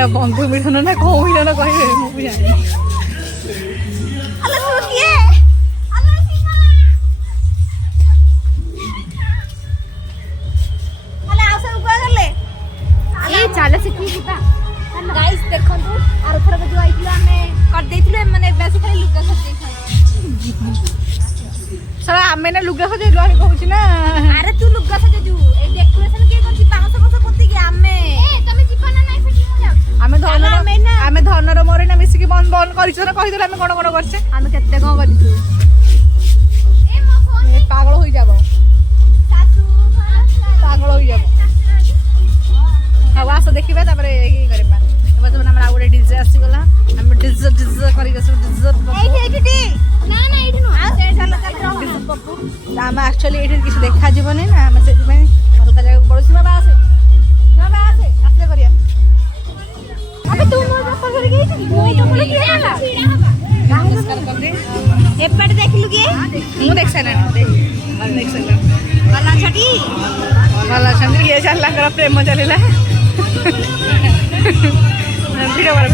ଏଇଟା ବନ୍ଧୁ ମିଳନ ନା କଣ ମିଳନ କହିବେ ମୁଁ ବି ଜାଣିନି। ଚାଲ ସେଠି ଯିବା ଗାଇସ୍ ଦେଖନ୍ତୁ ଆରଥରକ ଯୋଉ ଆଇଥିଲୁ ଆମେ କରିଦେଇଥିଲୁ ଏମାନେ ଏବେ ଆସି ଖାଲି ଲୁଗା ସଜେଇଥାନ୍ତି। ସାରା ଆମେ ନା ଲୁଗା ସଜେଇଲୁ ଆରେ କହୁଛି ନା ଆରେ ତୁ ଲୁଗା ସଜେଇଛୁ ଏଇ ଡେକୋରେସନ କିଏ କରିଛି ବାଉଁଶ ଫାଉଁଶ ପୋତିକି ଆମେ ତମେ ଯିବ ନା ନାଇଁ ସେଠି ଆମେ ଧନର ମୋର ନା ମିଶିକି ବନ୍ଦ କରିଛୁ ନା କହିଦେଲେ ଆମେ କଣ କଣ କରିଛେ ଆମେ କେତେ କଣ କରିଛୁ ପାଗଳ ହୋଇଯାବ ପାଗଳ ହୋଇଯାବ। ଆଉ ଆସ ଦେଖିବା ତାପରେ ଇଏ କରିବା ଆମର ଆଉ ଗୋଟେ ଡିଜେ ଆସିଗଲା ଆମେ ଡିଜେ କରିକି ଆସିବୁ ଡିଜେ ଆମେ ଆକ୍ଚୁଆଲି ଏଇଠି କିଛି ଦେଖାଯିବନି ନା ଆମେ ସେଥିପାଇଁ ଅଲଗା ଜାଗାକୁ ପଳଉଛୁ। ବାବା ଆସେ ଆସିଲେ କରିବା ଏପଟେ ଦେଖିଲୁ କିଏ ମୁଁ ଦେଖି ସାରିଲାଣି ଭଲ ଅଛଟି ଭଲ ଅଛନ୍ତି ଇଏ ଚାଲିଲାଙ୍କର ପ୍ରେମ ଚାଲିଲା ଭିଡ଼ିଓ କର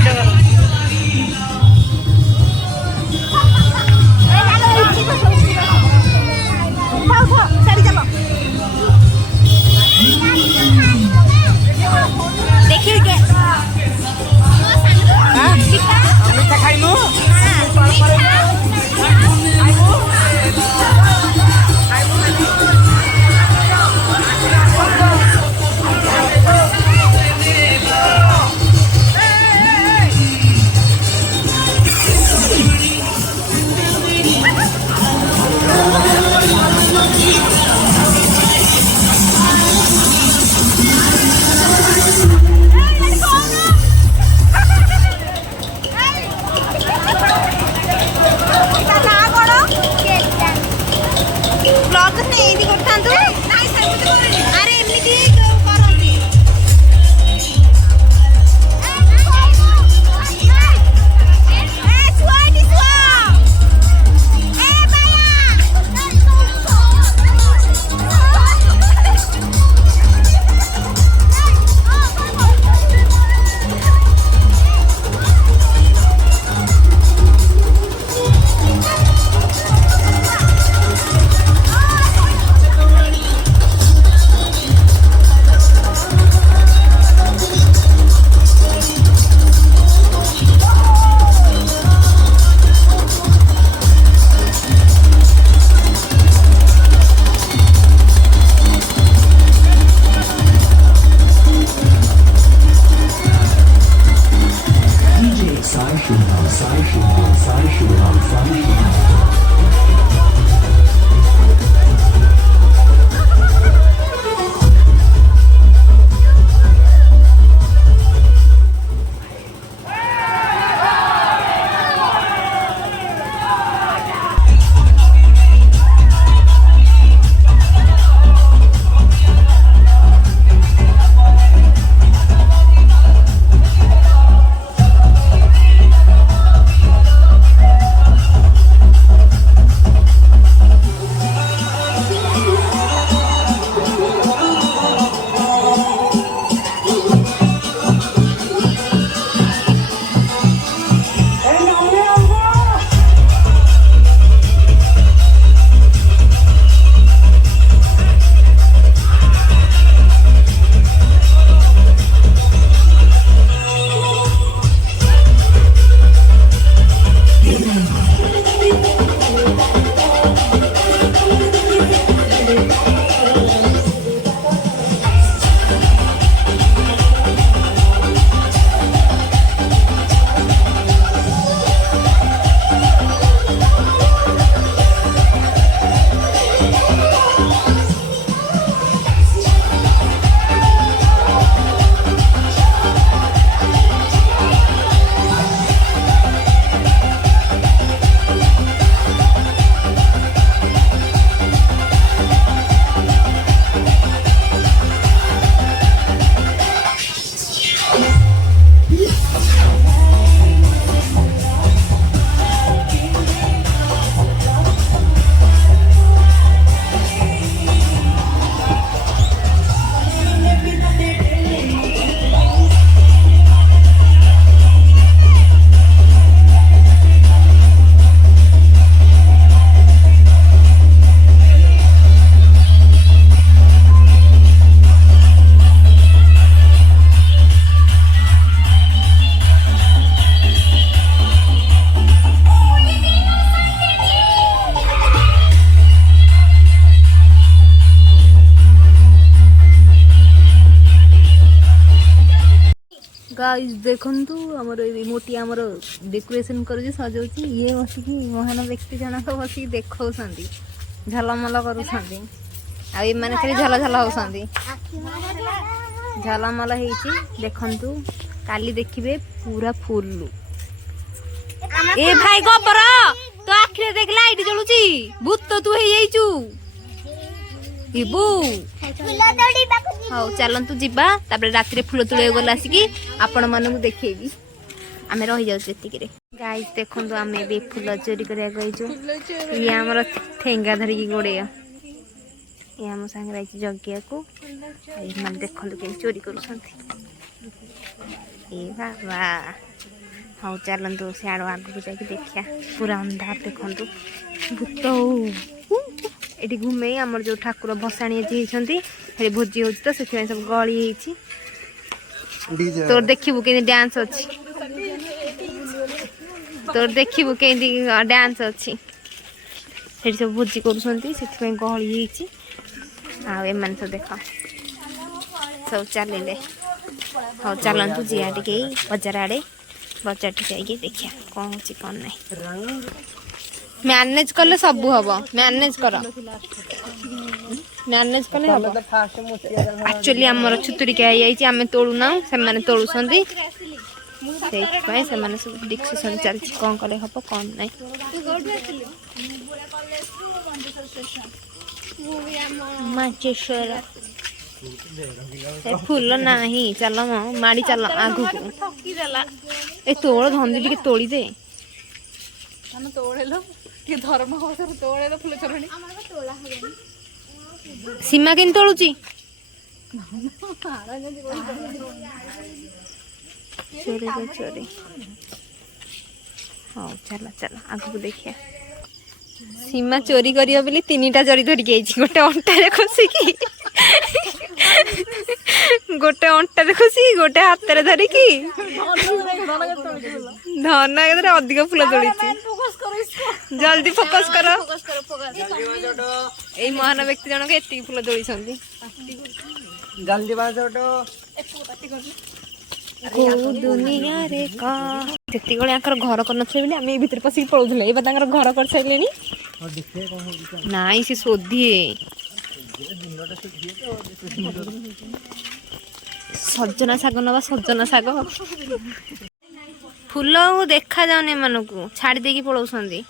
गाइस देखंतु हमर रिमोटी हमर डेकोरेशन करूची सजाउची ये बसिकी महान व्यक्ति जनक बसिकी देखौसंदी झलमल करूसंदी आ ए माने खाली झल झल होसंदी झलमल हेची देखंतु काली देखिबे पूरा फुल ए भाई गपर तो आखिरे देख लाइट जलुची भूत तो तू हे जाइचू इबू हाँ चलतु जीवा राति फुल तुले गला आसिकी आपण मानू देखेबी आम रही जाऊँ गाइस देखो आम भी फुल चोरी करा ये आमर ठेंगा धरिकी गोड़े ये आम सागर आई जगिया को देखु के चोरी कर बाबा हाँ चलतु सियाड़ आगू जाकि देखिया पूरा अंधार देखु भूत ये घूमे आमर जो ठाकुर भसाणी होती भोजी हो तो से सब गली तोर देखू के डांस अच्छी तोर देखू के डांस अच्छी सब भोजी कर गली आम सब देख सब चलिए हाँ चलतु जीआ टे बजार आड़े बजार टे देखिया कौन हो कौन नहीं मैनेज कले सब हम मैनेज कर मैनेज कले हम एक्चुअली आमर छुतुरिका आम तोड़ूना से तोड़ुंट से सब डिस्कसन चलती कौन कले हम कौन नहीं माचेश्वर फूल नहीं चल माड़ी चल आगू ए तोड़ धंदी टे तोड़ी दे सीमा के तोड़ुची चोरी चोरी हाँ चल चल आगू देखिया सीमा चोरी करियो बोली तीनटा चोरी धरिक आइछि गोटे अंटारे खसिकी गोटे अंटारे खसी गोटे हाथ धरिकी धन के अधिक फुल तोड़ी जल्दी फोकस कर ए महान व्यक्ति जनक एति फुल तोड़ी दुनिया रे सेती घर कर नथिले आम भीतर पसिक पळुथले एबा तांकर घर कर साइलेनी नाई से सोधिए सजना शाग नवा सजना शाग फूल देखा जाऊनी एमानकु छाड़ी देकी पळौसंदी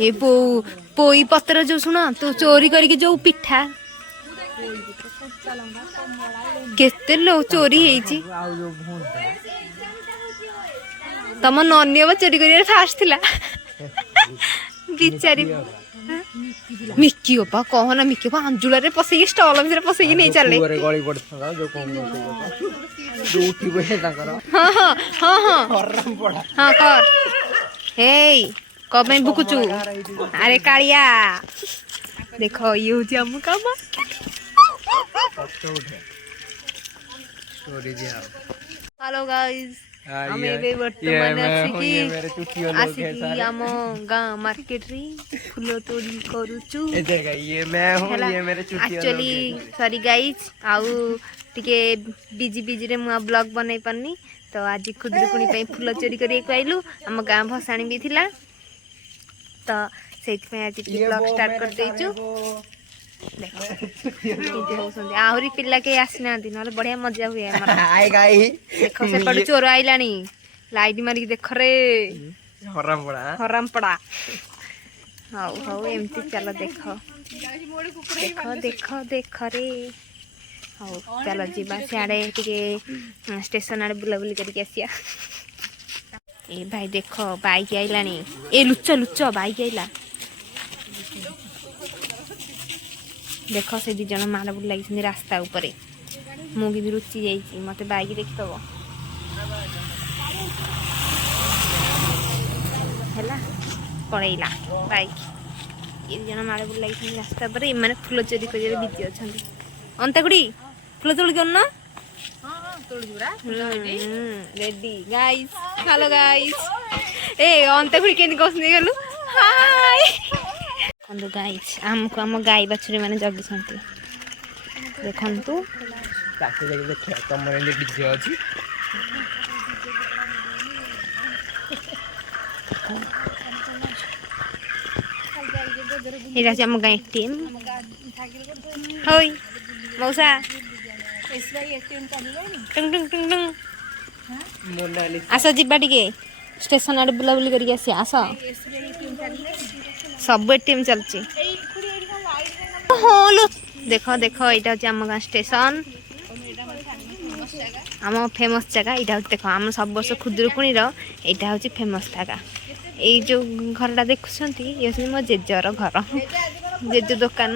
ये पोई पत्र जो सुना तो चोरी करके जो पिठा केते लो चोरी हेची तम ननिया चोरी करिया फास्ट थिला बिचारी मिक्की ओपा कहना मिक्की ओपा अंजुला रे पसई स्टॉल में पसई नहीं चले गली पड़ता जो कम जो उठी बहे ताकर हां हां हां हां हरम पड़ा हां कर हे कबे बुकुचू अरे कालिया देखो ये हो हम काम हेलो गाइस हम एबे वर्तमान आसिकी आम गाँ मार्केट री फूल तोड़ी करूचु ये मैं हूं ये मेरे चुटिया एक्चुअली सॉरी गाइस आउ टिके बिजी बिजी रे मु ब्लॉग बनै पन्नी तो आज खुदरुकुणी पे फूल चोरी करी आइलु हम गाँ भसाणी भी थिला तो सेति पे आज ब्लॉग स्टार्ट कर देइचु आहरी पिला के आसना बढ़िया मजा हुए देख से चोर आइलानी लाइट मारिक देख रे हराम पड़ा हाउ हाउ एमती चल देख देख देख देख रे हाउ चल जीवा सियाड़े टिके स्टेशन आड़े बुलाबुली करके आसिया ए भाई देख बाइक आइलानी ए लुच लुच बाइक आइला देख से दी जन माड़ बुल लगी रास्ता ऊपर मुझे भी रुचि जाइए मत बाइक देखिदब है पलैला बाइक ये जन माड़ बुल लगी रास्ता पर एम फुल चोरी कर बिजी अच्छा अंताकुड़ी फुल तोड़ कर रेडी गाइस हेलो गाइस ए अंताकुड़ी केनी कहसनी गलु हाय गाइस आमको आम गाई बाछुरी मैंने जगी ଦେଖନ୍ତୁ ତାକୁ ଯାଇକି ଦେଖିବା ତମର ଏମିତି ଡିଜେ ଅଛି। ଏଇଟା ଅଛି ଆମ ଗାଁ ଏଟିଏମ୍। ହଇ ମଉସା ଟୁଙ୍ଗ ଟୁଙ୍ଗ ଟୁଙ୍ଗ ଟୁଙ୍ଗ। ଆସ ଯିବା ଟିକେ ଷ୍ଟେସନ ଆଡ଼େ ବୁଲାବୁଲି କରିକି ଆସିବା ଆସ। ସବୁ ଏଟିଏମ୍ ଚାଲିଛି। ହଁ ଲୋ ଦେଖ ଦେଖ ଏଇଟା ହଉଛି ଆମ ଗାଁ ଷ୍ଟେସନ। ଆମ ଫେମସ୍ ଜାଗା ଏଇଟା ହଉଛି ଦେଖ ଆମ ସବୁ ବର୍ଷ ଖୁଦୁରୁକୁଣୀର ଏଇଟା ହଉଛି ଫେମସ୍ ଜାଗା। ଏଇ ଯେଉଁ ଘରଟା ଦେଖୁଛନ୍ତି ଇଏ ହଉଛି ମୋ ଜେଜେର ଘର। ଜେଜେ ଦୋକାନ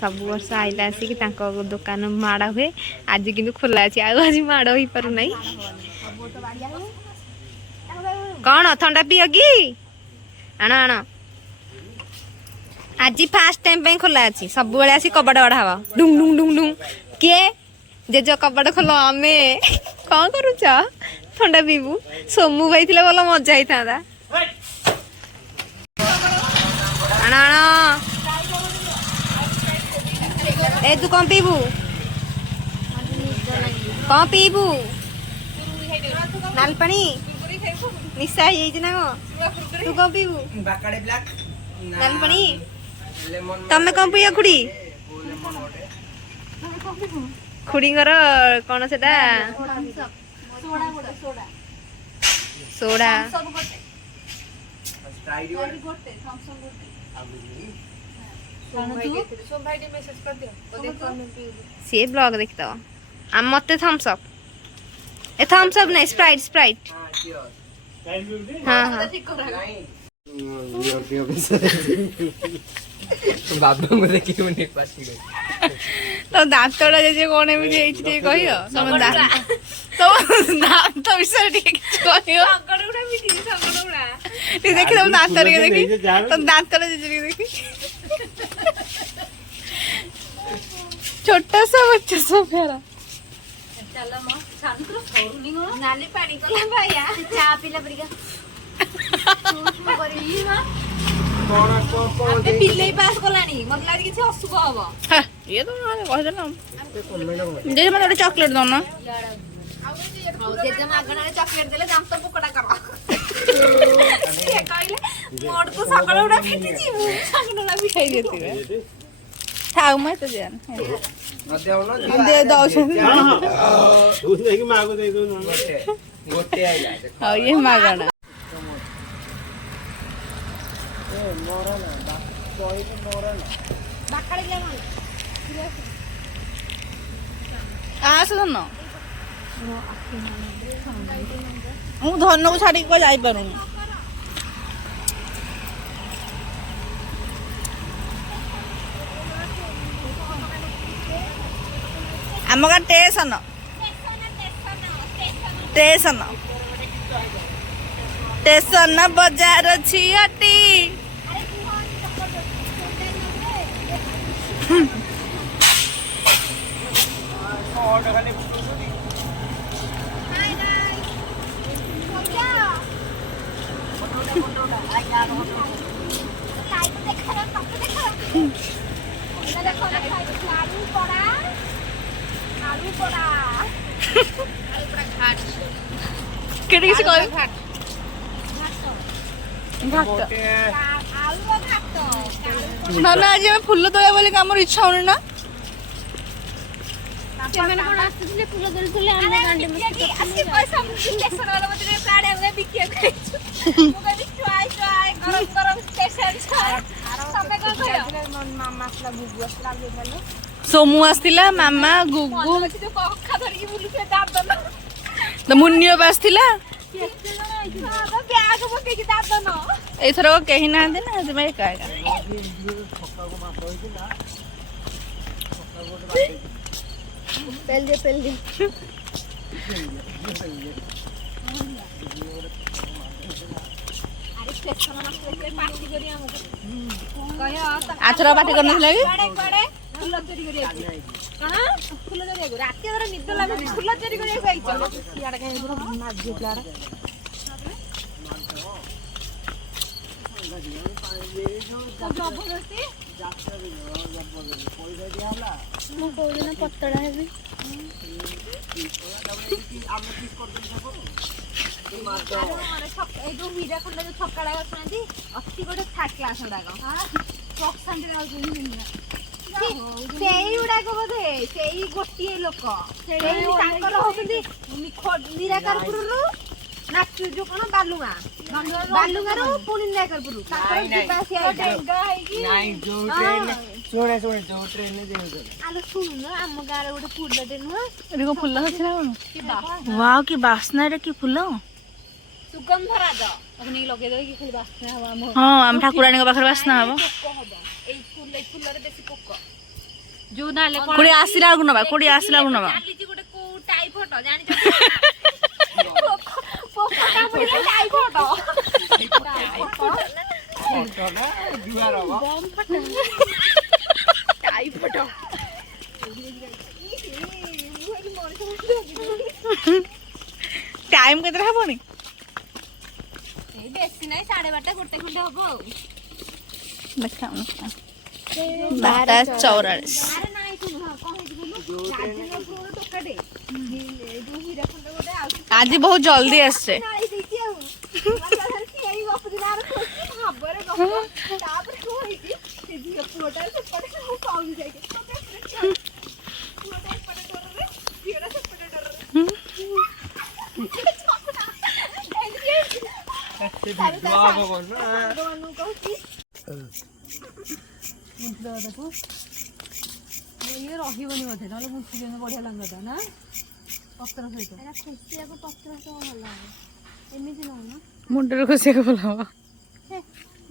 ସବୁ ବର୍ଷ ଆଇଲା ଆସିକି ତାଙ୍କ ଦୋକାନ ମାଡ଼ ହୁଏ। ଆଜି କିନ୍ତୁ ଖୋଲା ଅଛି ଆଉ ଆଜି ମାଡ଼ ହେଇପାରୁନାହିଁ। କ'ଣ ଥଣ୍ଡା ପିଅ କି? ଆଣ ଆଣ। ଆଜି ଫାଷ୍ଟ ଟାଇମ୍ ପାଇଁ ଖୋଲା ଅଛି। ସବୁବେଳେ ଆସି କବାଟ ବାଡ଼ା ହବ ଡୁଙ୍ଗ ଡୁଙ୍ଗ ଡୁଙ୍ଗ ଡୁଙ୍ଗ। କିଏ ଜେଜ କବାଟ ଖୋଲ ଆମେ କ'ଣ କରୁଛ? ଥଣ୍ଡା ପିଇବୁ। ସୋମୁ ଭାଇ ଥିଲେ ଭଲ ମଜା ହେଇଥାନ୍ତା। ଆଣ ଆଣ। ଏ ତୁ କ'ଣ ପିଇବୁ? କ'ଣ ପିଇବୁ? ନାଲି ପାଣି ନିଶା ହେଇଯାଇଛି ନା କ'ଣ? ତୁ କ'ଣ ପିଇବୁ? ନାଲି ପାଣି। ତମେ କ'ଣ ପିଅ ଖୁଡ଼ି? ଖୁଡ଼ିଙ୍କର କ'ଣ ସେଟା सोडा सी ब्लॉग देखता आम मत थम्स अप ए थम्स अप नहीं स्प्राइट स्प्राइट हाँ हाँ बाबा को देखिए नहीं पार्टी कर तो दांतटा जे कोन एमिति हेछि ते कहियो तम दांत विषय टिके कहियो संगडुडा मिठी संगडुडा ती देखि तम दांत रे देखि तम दांतटा जे देखि छोटा सा बच्चा सा प्यारा चलो म शांतरो फोरुनी गो नाली पानी कला भाया चा पीला परिका करी मा बिल्ले पास कलानी मतलब आज किसी अशुभ हबो ये तो माने कहि देना जे मते एक चॉकलेट दो ना जे जे मागणा चॉकलेट देले दांत पुकड़ा कर ये कहले मोड को सकाळ उडा फिटी छी सकाळा भी खाई देती है थाउ मैं तो जान दे दो हां तू देखि मागो दे दो गोटे आइला हां ये मागणा धन धन को छाड़ी जाई पारुनी आम गाँ स्टेशन स्टेशन स्टेशन बजार छियाटी ना ना आज फुल तोड़ा बोले आमर इच्छा होनी ना सोमू आसला मामा गुगु मुनियो आसला एथर कहीं ना आथर पार्टी करना फुल चोरी राति निद लगे फुल चोरी जबरदस्ती ମୁଁ କହୁଛି ନା ପତଳା ହେବି। ଏଇ ଯୋଉ ହୀରାଖଣ୍ଡ ଯୋଉ ଛକାଟା ଅଛନ୍ତି ଅତି ଗୋଟେ ଥାର୍ଡ କ୍ଲାସ ଗୁଡାକ ସେଇଗୁଡାକ ବୋଧେ ସେଇ ଗୋଟିଏ ଲୋକ ତାଙ୍କର ହଉଛନ୍ତି ନିରାକାରପୁରରୁ ଯୋଉ କଣ ବାଲୁଗାରୁ ପୁଣି ନିରାକାରପୁର ତାଙ୍କର ଯିବା ଆଲୋ ଶୁଣୁନ ଆମ ଗାଁରେ ଗୋଟେ ଫୁଲଟେ ନୁହଁ ଏଠି କଣ ଫୁଲ ଅଛି ନା କଣ? ୱାଓ କି ବାସ୍ନା, ଏଟା କି ଫୁଲ? ସୁଗନ୍ଧରାଜ ତାକୁ ନେଇକି ଲଗେଇଦେବେ କି ଖାଲି ବାସ୍ନା ହବ ଆମ ହଁ ଆମ ଠାକୁରାଣୀଙ୍କ ପାଖରେ ବାସ୍ନା ହବ। ପୋକ ହବ ଏଇ ଫୁଲରେ ବେଶୀ ପୋକ ଯୋଉ ନାଲେ କୋଡି ଆସିଲା ବେଳକୁ ନବା, କୋଡି ଆସିଲା ବେଳକୁ ନବା। ଚାଲିଛି ଗୋଟେ କୋଉ ଟାଇଫଏଡ ଜାଣିଛ ପୋକ କାମୁଡିଲେ ଟାଇଫଏଡ ଟାଇମ କେତେଟା ହବନି? ଏଇ ବେଶୀ ନାହିଁ 12:30 ଗୋଟେ ଖଣ୍ଡେ ହବ ଆଉ। ଦେଖା 12:44। ଆରେ ନାଇଁ ଶୁଣୁ କଣ ହେଇଛି କହିଲୁ ରାଜନଗରର ଟୋକାଟେ ଯୋଉ ହୀରାଖଣ୍ଡ ଗୋଟେ ଆଉ ଆଜି ବହୁତ ଜଲ୍ଦି ଆସିছে। ନାଇଁ ଦେଇଛି ଆଉ ଏଇ ଗପ ଦିନ ଆର ଭାବରେ ଗପ ତାପରେ କଣ ହେଇଛି ସେ ଝିଅ ପୁଅଟା ସେପଟେ ମୁଁ ପାଉନି ଯାଇକି ପୁଅଟା ଏପଟେ ଡରରେ ଝିଅଟା ସେପଟେ ଡରରେ ଇଏ ରହିବନି ବୋଧେ ନହେଲେ ମୁଠି ଯେମିତି ବଢିଆ ଲାଙ୍ଗଟା ନା ପତ୍ର ସହିତ ଖୁସିବାକୁ ପତ୍ର ସହ ଭଲ ହବ ଏମିତି ନଉନ ମୁଣ୍ଡରେ ଖୁସିବାକୁ ଭଲ ହବ।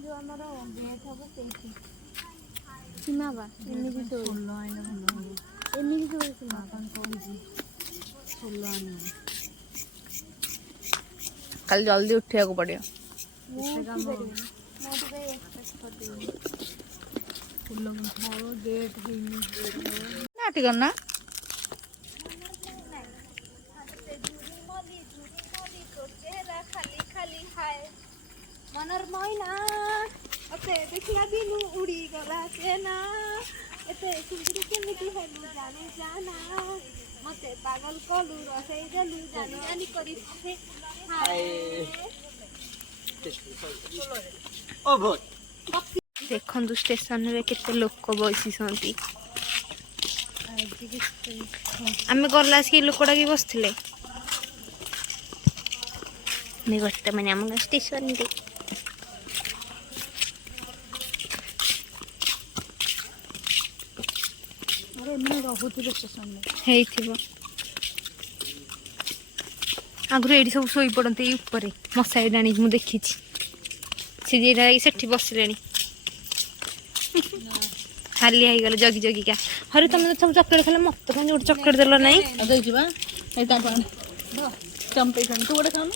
ଯୋଉ ଆମର ଗେଟ୍ ହବ ସେଇଠି ସୀମା ବା ଏମିତି ଶୋଇଲ ଆଇଲେ ଭଲ ହବ ଏମିତି ଶୋଇ ସୀମା କଣ କହିଛି ଫୁଲ ଆଣିବ କାଲି ଜଲ୍ଦି ଉଠିବାକୁ ପଡିବ। ମୁଁ ଉଠିପାରିବିନି ମୁଁ ଟିକେ ଏକ୍ସପେକ୍ଟ କରିଦେବିନି ଫୁଲ ହବ ଗେଟ୍ ହେଇନି ନା ଠିକ ନା ଖାଲି ଖାଲି ହାଏ ମନର ମଇନା ଅତେ ଦେଖିଲା ଦିନୁ ଉଡି ଗଲା ସେନା ଏତେ ସୁନ୍ଦର କେମିତି ହେଲୁ ଜାଣୁ ଜାନା ମତେ ପାଗଲ କଲୁ ରସେଇ ଦେଲୁ ଜାନି ଜାନି କରି ଦେଖନ୍ତୁ ଷ୍ଟେସନରେ କେତେ ଲୋକ ବସିଛନ୍ତି। ଆମେ ଗଲା ଆସିକି ଲୋକଟା କି ବସିଥିଲେ ବର୍ତ୍ତମାନ ଆମ ଗାଁ ଷ୍ଟେସନରେ ହେଇଥିବ। ଆଗରୁ ଏଇଠି ସବୁ ଶୋଇ ପଡନ୍ତି ଏଇ ଉପରେ ମଶାରୀ ଟାଣିକି ମୁଁ ଦେଖିଛି। ସେ ଯିଏ ସେଠି ବସିଲେଣି ହାଲିଆ ହେଇଗଲେ ଜଗି ଜଗିକା। ହରେ ତମେ ତ ସବୁ ଚକଲେଟ ଖାଇଲ ମତେ କାହିଁ ଗୋଟେ ଚକଲେଟ ଦେଲ ନାହିଁ? ଦେଇଯିବା ଏଇଟା ଚମ୍ପେଇ ଖାଣି ତୁ ଗୋଟେ ଖାଉନୁ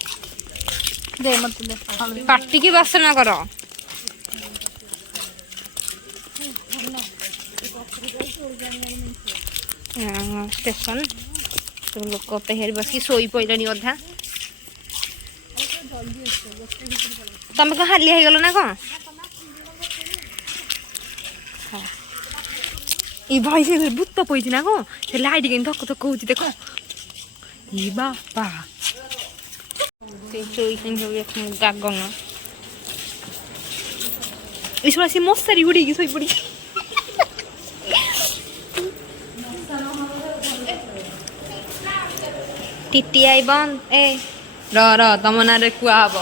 ଦେ ମତେ ଦେ। କାଟିକି ବାସନା କର। ଷ୍ଟେସନ ସବୁ ଲୋକ ପେହେରି ବସିକି ଶୋଇ ପଇଲେଣି ଅଧା। ତମେ କଣ ହାଲିଆ ହେଇଗଲ ନା କଣ? ଏଇ ଭାଇ ସେ ଭୂତ ପଇଛି ନା କଣ? ସେ ଲାଇଟ୍ କେମିତି ଧକ ଧକ ହଉଛି ଦେଖ। ଇ ବାପା ସେ ଶୋଇଛନ୍ତି ସବୁ ଗାଗଙ୍ଗ। ଏଇସବୁ ଆସି ମଶାରୀ ଉଡେଇକି ଶୋଇପଡି। ଟିଟି ଆଇ ବନ୍ଦ ଏ ର ତମ ନାଁରେ କୁହା ହବ।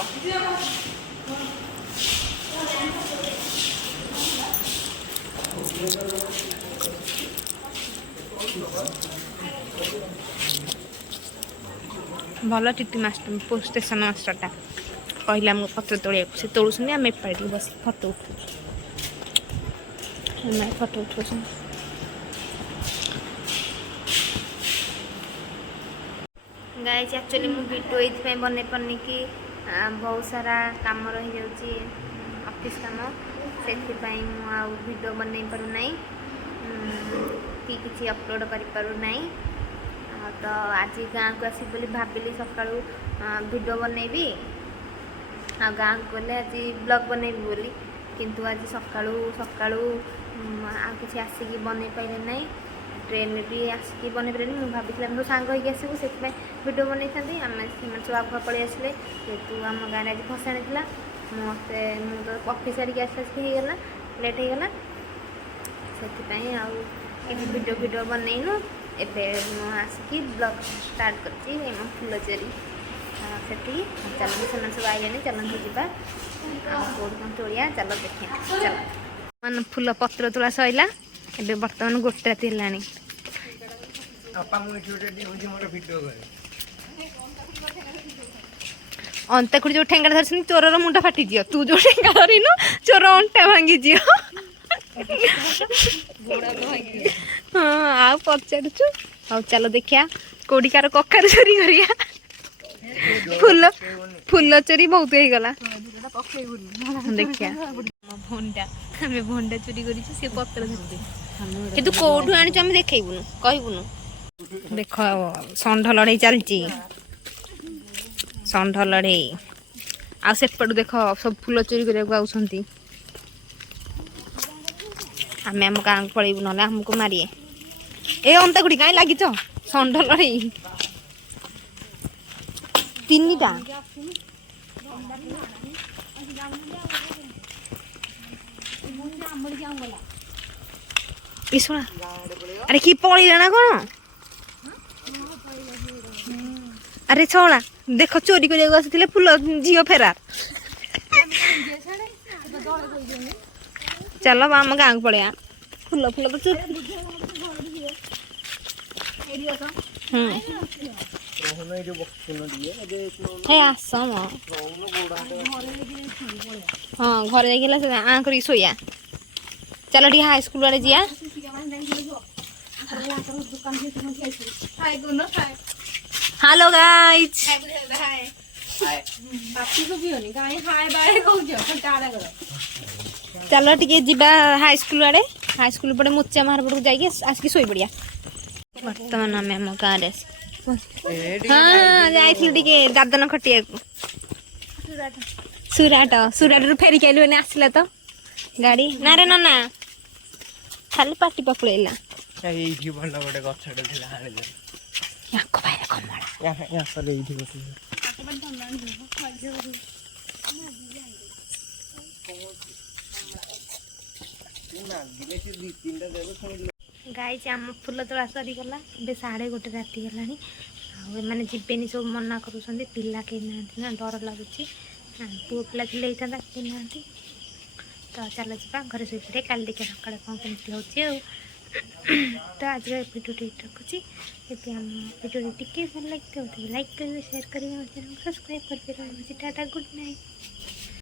ଭଲ ଟିଟି ମାଷ୍ଟର ଷ୍ଟେସନ ମାଷ୍ଟରଟା କହିଲା ଆମକୁ ପତ୍ର ତୋଳିବାକୁ। ସେ ତୋଳୁଛନ୍ତି ଆମେ ଏପାଳି ଟିକେ ବସିକି ଫଟୋ ଉଠଉଛୁ। ଫଟୋ ଉଠଉଛନ୍ତି। ଗାଇজ ଆକ୍ଚୁଆଲି ମୁଁ ଭିଡ଼ିଓ ଏଇଥିପାଇଁ ବନେଇ ପାରୁନି କି ବହୁତ ସାରା କାମ ରହିଯାଉଛି ଅଫିସ୍ କାମ, ସେଥିପାଇଁ ମୁଁ ଆଉ ଭିଡ଼ିଓ ବନେଇ ପାରୁନାହିଁ କି କିଛି ଅପଲୋଡ଼ କରିପାରୁନାହିଁ। ତ ଆଜି ଗାଁକୁ ଆସିବି ବୋଲି ଭାବିଲି, ସକାଳୁ ଭିଡ଼ିଓ ବନେଇବି ଆଉ ଗାଁକୁ ଗଲେ ଆଜି ବ୍ଲଗ୍ ବନେଇବି ବୋଲି किंतु आज सकाळू सकाळू आ किसी आसिकी बनै पाइले नहीं ट्रेन में भी आसिकी बनै पारे मुझे भाभी हम सांग होगी आसबू से भिड बन आम सब आगे पलि आसे जेहतु आम गाँव आज भसाणी थी मत मुझे ऑफिस आड़िक आसला लेट हो गला से भिड भिड बनईनु एवं आसिकी ब्लॉग स्टार्ट कर फुलचोरी से चलते से सब आइले चलते जावा कौन तोड़िया चल देखिए चल मन फुल पत्र तोड़ा सैला ए बर्तमान गोटे राति है अंता जो ठेंगा धरछन चोर मुंडा फाटी दियो तू जो ठेंगा धरिनु चोर अंटा भांगी दियो हाँ आ पचारू आ चलो देखिया कोड़ी कार कखार चोरी करिया फुल फुल चोरी बहुत हो गला देखिया भंडा आम भंडा चोरी कर पत्र कि कौटू आम देखबुन कहबुन देख षंढ लड़े चलती षंढ लड़े आ सेपटू देख सब फुल चोरी करने आउछंती आम आम गाँव पलैबू ना आमको मारिए ए अंता गुड़ी कहीं लगी षंढ लड़े तीनटा अरे कि पलैला ना कौन अरे छला देख चोरी कर फुल झील फेरार चलो आम गाँव पलैया फुल फुल तो आस हाँ घर जा शोया चलो टी हाई स्कूल वाले जिया हेलो गाइस चलो टी जीवा हाई स्कूल आड़े हाई स्कूल पड़े मुचा मार पड़क जाइए आसिक शोई पड़िया बर्तमान आम आम गाँव हाँ जाइए दादन खटिया सुराट सुराट फेरिक आइलु आसला तो गाड़ी ना रे ना खाली पाटी पकड़ेला गाई आम फुल तोड़ा सरीगला ए 1:30 राति गलानी मैंने जीवेनि सब मना कर पिला कहीं ना डर लगुच पुओ पिला थे कहीं ना तो चल जा घर शोपड़े का देखिए सका कौन कमी हो तो आज भिडियो रखुच्छी जब आम भिडियो टी भल लगे तो लाइक करेंगे शेयर करेंगे चैनल सब्सक्राइब करके टाटा गुड नाइट।